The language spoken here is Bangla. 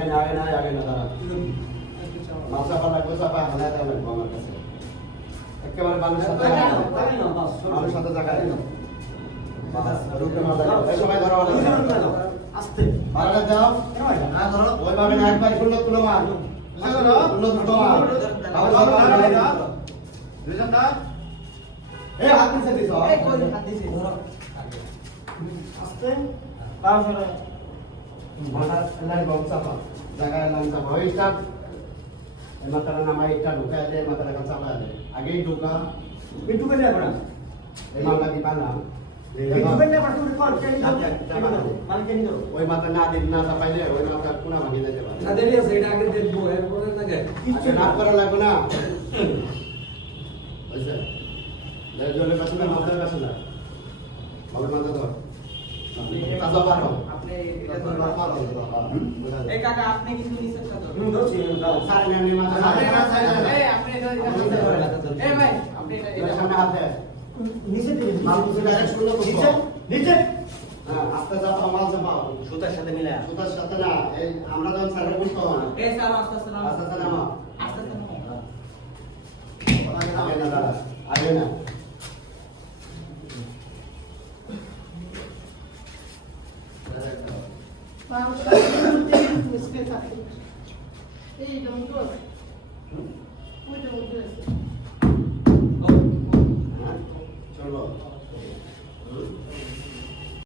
আগে না দাঁড়া মাল চাপা লাগবে চাপা হালায় দেওয়া লাগবে আমার কাছে একেবারে মানুষ সাথে মানুষ সাথে জায়গায় সবাই ধরো আস্তে মারাটা যাও ওইভাবে না একবার খুললো তুলো মার খুললো দুটো মার দুইজন না এই হাত দিছে দিছ এই কই হাত দিছে ধরো আস্তে পাও ধরো মাথা লাই বক্স চাপা জায়গায় নাম চাপা ওই স্টার্ট এই মাথাটা নামাই একটা ঢুকায় দে মাথাটা কাছে চাপা দে আগেই ঢুকা একটু করে যাবে না এই মাথা কি পানা একটু করে যাবে তুমি কর কেন মানে কেন করো ওই মাথা না দিন না চাপাইলে ওই মাথা কোনা ভাঙিয়ে যেতে পারে না দেরি আছে এটা আগে দেখবো এরপরে না যায় কিচ্ছু না করা লাগবে না বুঝছে জলের কাছে না মাথার কাছে না ভালো মাথা ধর কাজা পারো আপনি এটা তো নরমাল এই কাকা আপনি কিন্তু নিচে কাজ তুমি ধরছি দাও সারে নেমনি মাথা আপনি না সাইড এই আপনি এই ভাই আপনি এটা সামনে হাত দে নিচে দিন মাল কিছু ডাইরেক্ট শুনলো তো নিচে নিচে হ্যাঁ আস্তে চাপা মাল চাপা সুতার সাথে মিলা সুতার সাথে না এই আমরা যখন সারে বুঝতে হবে না এই স্যার আস্তে আস্তে নাও আস্তে আস্তে নামা আস্তে আস্তে নাও আগে না দাদা আগে না Ei, não tô. Muito bom.